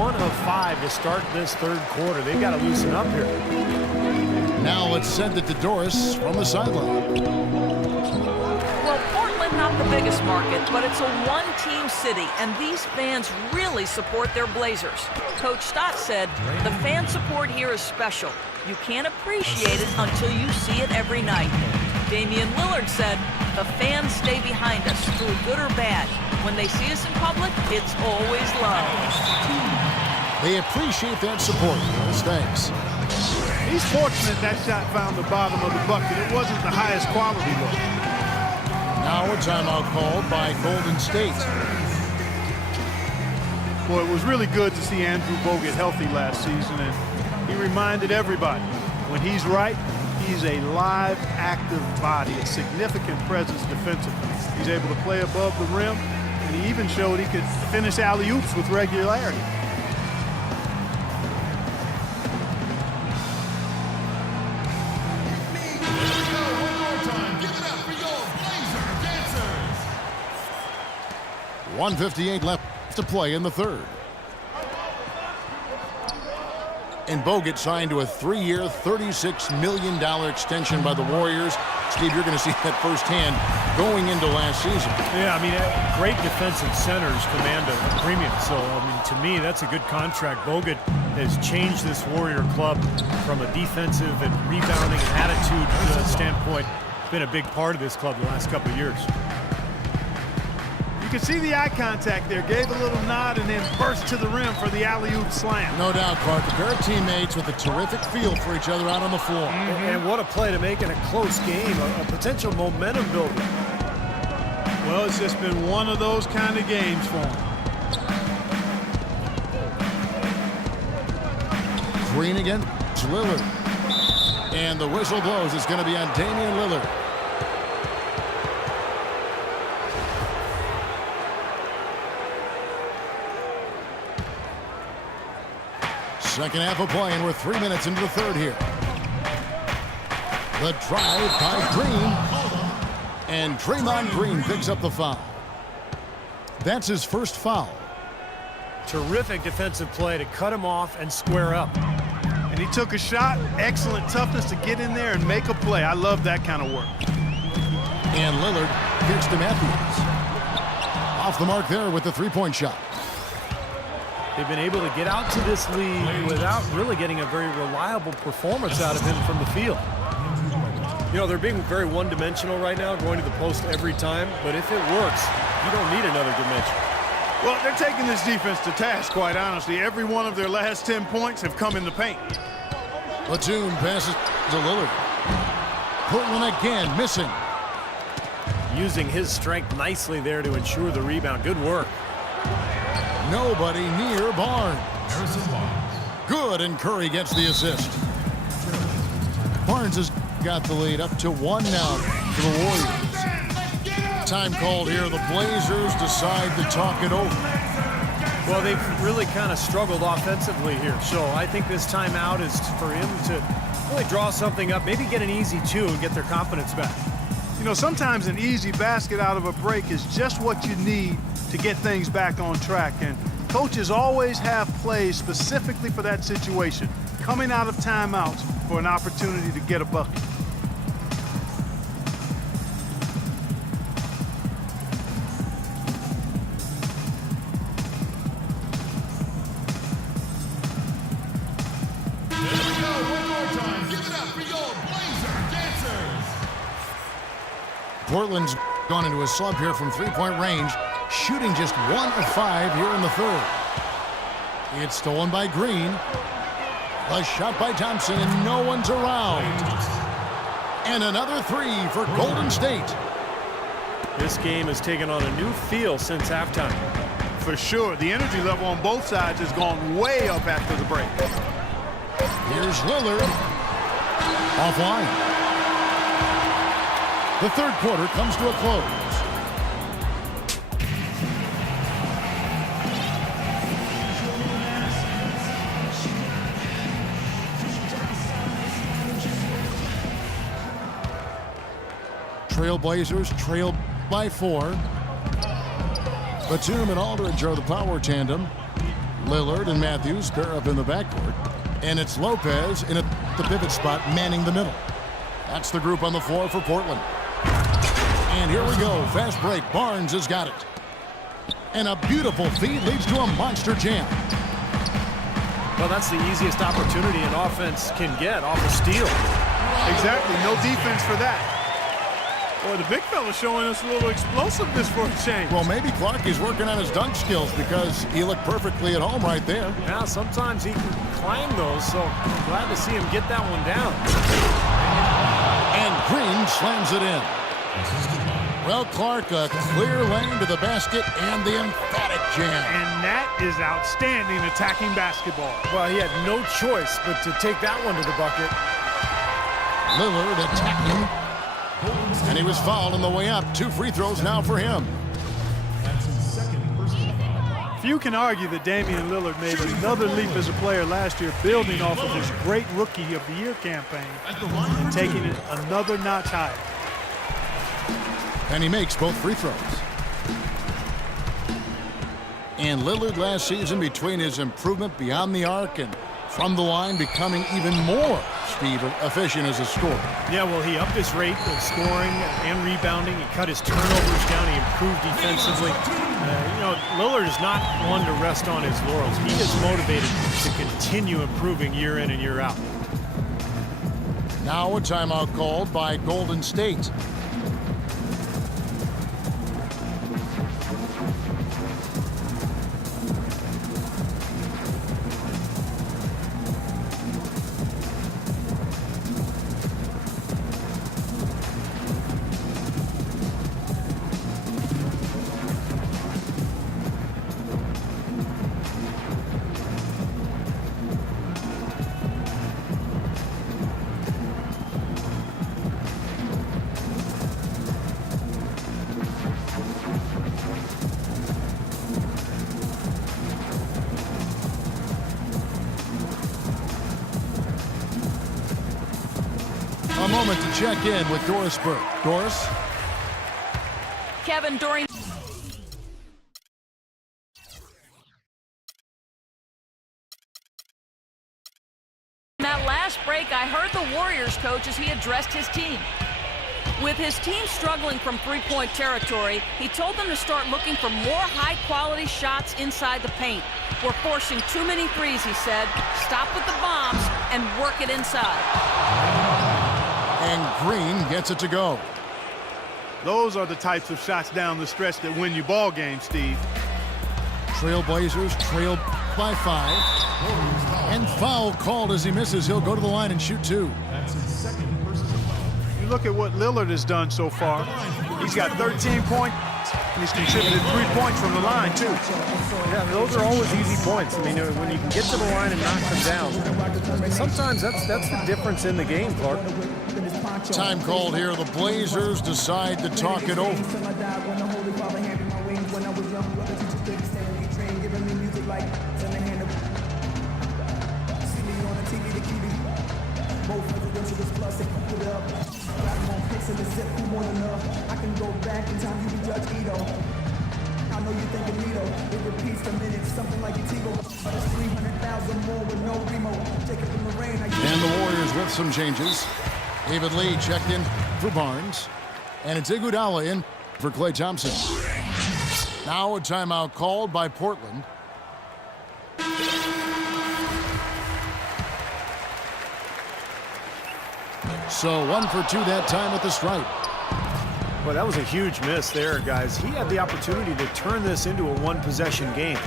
1 of 5 to start this third quarter. They've got to loosen up here. Now let's send it to Doris from the sideline. Well, Portland, not the biggest market, but it's a one-team city, and these fans really support their Blazers. Coach Stott said, the fan support here is special. You can't appreciate it until you see it every night. Damian Lillard said, the fans stay behind us through good or bad. When they see us in public, it's always love. They appreciate that support. Thanks. He's fortunate that shot found the bottom of the bucket. It wasn't the highest quality look. Now a timeout called by Golden State. Well, it was really good to see Andrew Bogut healthy last season, and he reminded everybody, when he's right, he's a live, active body, a significant presence defensively. He's able to play above the rim, and he even showed he could finish alley-oops with regularity. One more time. Give it up for your Blazer dancers. 1:58 left to play in the third. And Bogut signed to a 3-year, $36 million extension by the Warriors. Steve, you're going to see that firsthand going into last season. Yeah, I mean, great defensive centers command a premium. So, I mean, to me, that's a good contract. Bogut has changed this Warrior club from a defensive and rebounding and attitude standpoint. Been a big part of this club the last couple of years. You can see the eye contact there. Gave a little nod and then burst to the rim for the alley-oop slam. No doubt, Clark. A pair of teammates with a terrific feel for each other out on the floor. And what a play to make in a close game, a potential momentum builder. Well, it's just been one of those kind of games for him. Green again. It's Lillard. And the whistle blows. It's going to be on Damian Lillard. Second half of play, and we're 3 minutes into the third here. The drive by Green. And Draymond Green picks up the foul. That's his first foul. Terrific defensive play to cut him off and square up. And he took a shot. Excellent toughness to get in there and make a play. I love that kind of work. And Lillard kicks to Matthews. Off the mark there with the three-point shot. They've been able to get out to this lead without really getting a very reliable performance out of him from the field. You know, they're being very one-dimensional right now, going to the post every time, but if it works, you don't need another dimension. Well, they're taking this defense to task, quite honestly. Every one of their last 10 points have come in the paint. Batum passes to Lillard. Portland again missing. Using his strength nicely there to ensure the rebound. Good work. Nobody near Barnes. Good, and Curry gets the assist. Barnes has got the lead up to 1 now for the Warriors. Time called here. The Blazers decide to talk it over. Well, they've really kind of struggled offensively here. So I think this timeout is for him to really draw something up, maybe get an easy 2 and get their confidence back. You know, sometimes an easy basket out of a break is just what you need to get things back on track. And coaches always have plays specifically for that situation, coming out of timeouts for an opportunity to get a bucket. Portland's gone into a slump here from three-point range, shooting just 1 of 5 here in the third. It's stolen by Green. A shot by Thompson, and no one's around. And another 3 for Golden State. This game has taken on a new feel since halftime. For sure, the energy level on both sides has gone way up after the break. Here's Lillard. Offline. The third quarter comes to a close. Trailblazers trail by 4. Batum and Aldridge are the power tandem. Lillard and Matthews pair up in the backcourt. And it's Lopez in the pivot spot, manning the middle. That's the group on the floor for Portland. And here we go. Fast break. Barnes has got it. And a beautiful feed leads to a monster jam. Well, that's the easiest opportunity an offense can get off a steal. Exactly. No defense for that. Boy, the big fella showing us a little explosiveness for a change. Well, maybe Clark is working on his dunk skills because he looked perfectly at home right there. Yeah, sometimes he can climb those, so I'm glad to see him get that one down. And Green slams it in. Well, Clark, a clear lane to the basket and the emphatic jam. And that is outstanding attacking basketball. Well, he had no choice but to take that one to the bucket. Lillard attacking. And he was fouled on the way up. 2 free throws now for him. Few can argue that Damian Lillard made another leap as a player last year, building off of his great Rookie of the Year campaign and taking it another notch higher. And he makes both free throws. And Lillard last season, between his improvement beyond the arc and from the line, becoming even more, Steve, efficient as a scorer. Yeah, well, he upped his rate of scoring and rebounding. He cut his turnovers down. He improved defensively. Lillard is not one to rest on his laurels. He is motivated to continue improving year in and year out. Now a timeout called by Golden State. A moment to check in with Doris Burke. Doris? Kevin, during that last break, I heard the Warriors coach as he addressed his team. With his team struggling from three-point territory, he told them to start looking for more high-quality shots inside the paint. We're forcing too many threes, he said. Stop with the bombs and work it inside. And Green gets it to go. Those are the types of shots down the stretch that win you ball games, Steve. Trailblazers trailed by 5. And foul called as he misses. He'll go to the line and shoot 2. You look at what Lillard has done so far. He's got 13 points, and he's contributed 3 points from the line, too. Yeah, those are always easy points. I mean, when you can get to the line and knock them down, sometimes that's the difference in the game, Clark. Time called here. The Blazers decide to talk it over. And the Warriors with some changes. David Lee checked in for Barnes. And it's Iguodala in for Klay Thompson. Now a timeout called by Portland. So 1 for 2 that time at the stripe. Well, that was a huge miss there, guys. He had the opportunity to turn this into a one-possession game.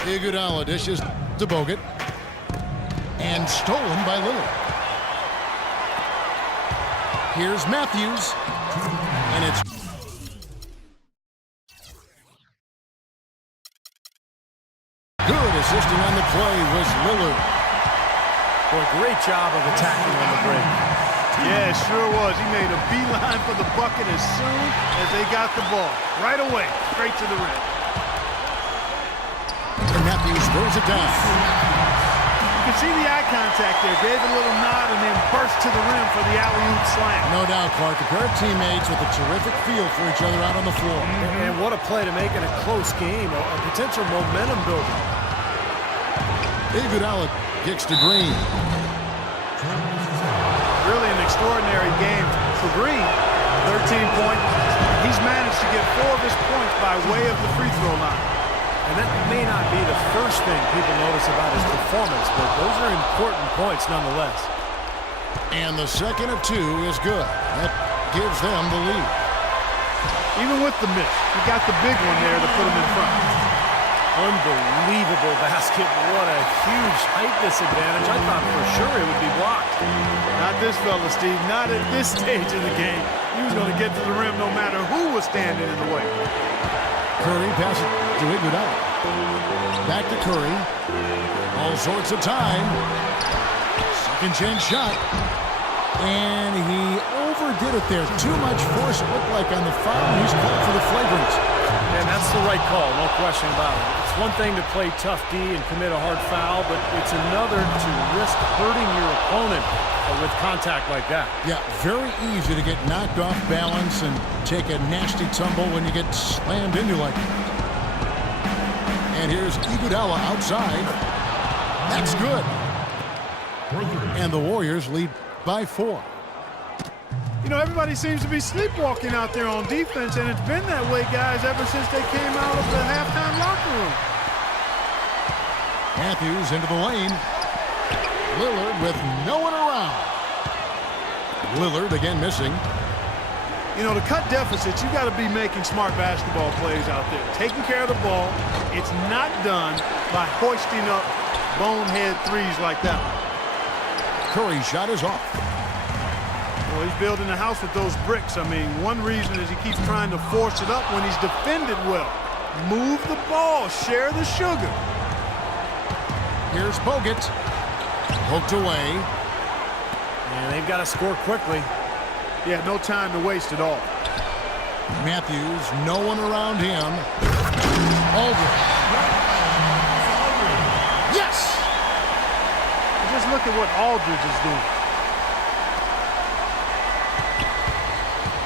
Iguodala dishes to Bogut. And stolen by Lillard. Here's Matthews. And it's good. Assisting on the play was Lillard. Boy, great job of attacking on the break. Yeah, it sure was. He made a beeline for the bucket as soon as they got the ball. Right away, straight to the rim. And Matthews throws it down. can see the eye contact there. Gave a little nod and then burst to the rim for the alley-oop slam. No doubt, Clark. A pair of teammates with a terrific feel for each other out on the floor. And what a play to make in a close game, a potential momentum builder. Iguodala kicks to Green. Really an extraordinary game for Green. 13 points. He's managed to get 4 of his points by way of the free throw line. And that may not be the first thing people notice about his performance, but those are important points nonetheless. And the second of 2 is good. That gives them the lead. Even with the miss, he got the big one there to put him in front. Unbelievable basket. What a huge height disadvantage. I thought for sure it would be blocked. Not this fella, Steve. Not at this stage of the game. He was going to get to the rim no matter who was standing in the way. Curry passes to Iguodala. Back to Curry. All sorts of time. Second chance shot. And he overdid it there. Too much force, it looked like, on the foul. He's called for the flagrant. And that's the right call, no question about it. It's one thing to play tough D and commit a hard foul, but it's another to risk hurting your opponent with contact like that. Yeah, very easy to get knocked off balance and take a nasty tumble when you get slammed into like that. And here's Iguodala outside. That's good. And the Warriors lead by 4. You know, everybody seems to be sleepwalking out there on defense, and it's been that way, guys, ever since they came out of the halftime locker room. Matthews into the lane. Lillard with no one around. Lillard again missing. You know, to cut deficits, you got to be making smart basketball plays out there. Taking care of the ball. It's not done by hoisting up bonehead threes like that one. Curry's shot is off. Well, he's building a house with those bricks. I mean, one reason is he keeps trying to force it up when he's defended well. Move the ball. Share the sugar. Here's Bogut. Poked away. And they've got to score quickly. Yeah, no time to waste at all. Matthews, no one around him. Aldridge. Yes! Just look at what Aldridge is doing.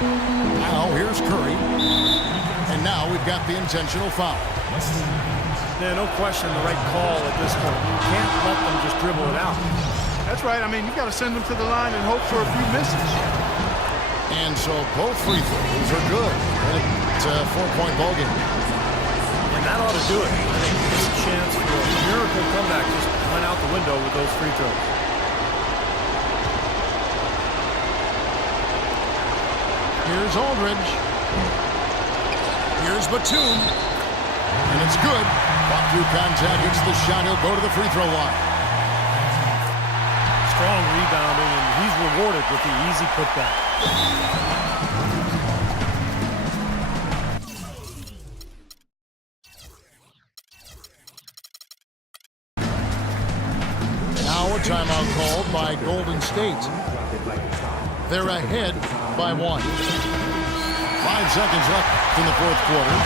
Now here's Curry. And now we've got the intentional foul. Yeah, no question the right call at this point. You can't let them just dribble it out. That's right. I mean, you got to send them to the line and hope for a few misses. And so both free throws are good. And it's a 4-point ball game. And that ought to do it. I think there's a chance for a miracle comeback just went out the window with those free throws. Here's Aldridge. Here's Batum. And it's good. Fought through contact. Hits the shot. He'll go to the free throw line. Strong rebounding, and he's rewarded with the easy putback. Now a timeout called by Golden State. They're ahead by 1. 5 seconds left in the fourth quarter.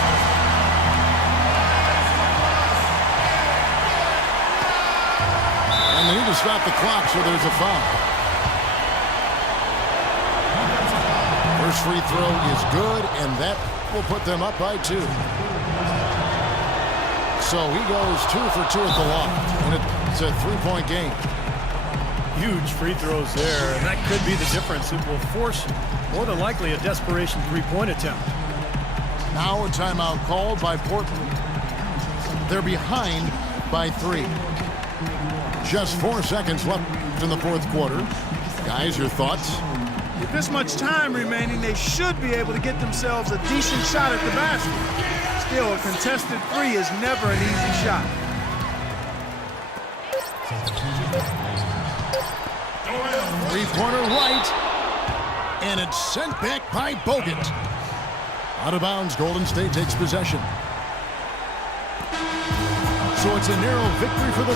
And they need to stop the clock, so there's a foul. First free throw is good, and that will put them up by 2. So he goes 2 for 2 at the line, and it's a 3-point game. Huge free throws there, and that could be the difference. It will force, more than likely, a desperation 3-point attempt. Now a timeout called by Portland. They're behind by 3. Just 4 seconds left in the fourth quarter. Guys, your thoughts? With this much time remaining, they should be able to get themselves a decent shot at the basket. Still, a contested 3 is never an easy shot. Three-pointer right. And it's sent back by Bogut. Out of bounds, Golden State takes possession. So it's a narrow victory for the